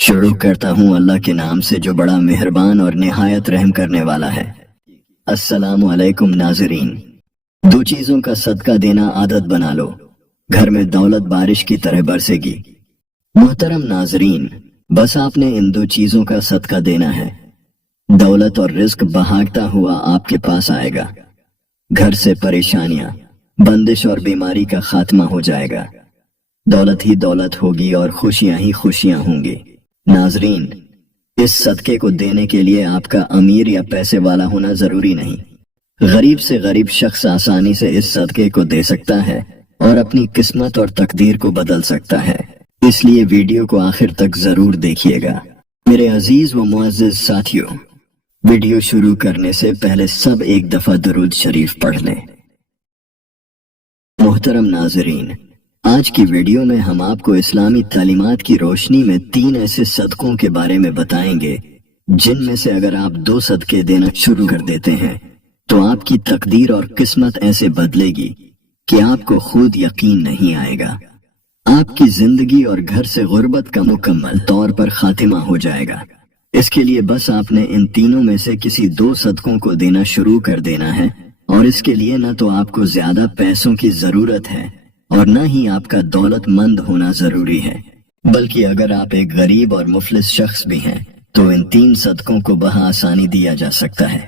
شروع کرتا ہوں اللہ کے نام سے جو بڑا مہربان اور نہایت رحم کرنے والا ہے۔ السلام علیکم ناظرین۔ دو چیزوں کا صدقہ دینا عادت بنا لو، گھر میں دولت بارش کی طرح برسے گی۔ محترم ناظرین، بس آپ نے ان دو چیزوں کا صدقہ دینا ہے، دولت اور رزق بہاگتا ہوا آپ کے پاس آئے گا۔ گھر سے پریشانیاں، بندش اور بیماری کا خاتمہ ہو جائے گا، دولت ہی دولت ہوگی اور خوشیاں ہی خوشیاں ہوں گی۔ ناظرین، اس صدقے کو دینے کے لیے آپ کا امیر یا پیسے والا ہونا ضروری نہیں، غریب سے غریب شخص آسانی سے اس صدقے کو دے سکتا ہے اور اپنی قسمت اور تقدیر کو بدل سکتا ہے۔ اس لیے ویڈیو کو آخر تک ضرور دیکھیے گا۔ میرے عزیز و معزز ساتھیوں، ویڈیو شروع کرنے سے پہلے سب ایک دفعہ درود شریف پڑھ لیں۔ محترم ناظرین، آج کی ویڈیو میں ہم آپ کو اسلامی تعلیمات کی روشنی میں 3 ایسے صدقوں کے بارے میں بتائیں گے جن میں سے اگر آپ 2 صدقے دینا شروع کر دیتے ہیں تو آپ کی تقدیر اور قسمت ایسے بدلے گی کہ آپ کو خود یقین نہیں آئے گا۔ آپ کی زندگی اور گھر سے غربت کا مکمل طور پر خاتمہ ہو جائے گا۔ اس کے لیے بس آپ نے ان تینوں میں سے کسی 2 صدقوں کو دینا شروع کر دینا ہے، اور اس کے لیے نہ تو آپ کو زیادہ پیسوں کی ضرورت ہے اور نہ ہی آپ کا دولت مند ہونا ضروری ہے، بلکہ اگر آپ ایک غریب اور مفلس شخص بھی ہیں تو ان 3 صدقوں کو بآسانی دیا جا سکتا ہے۔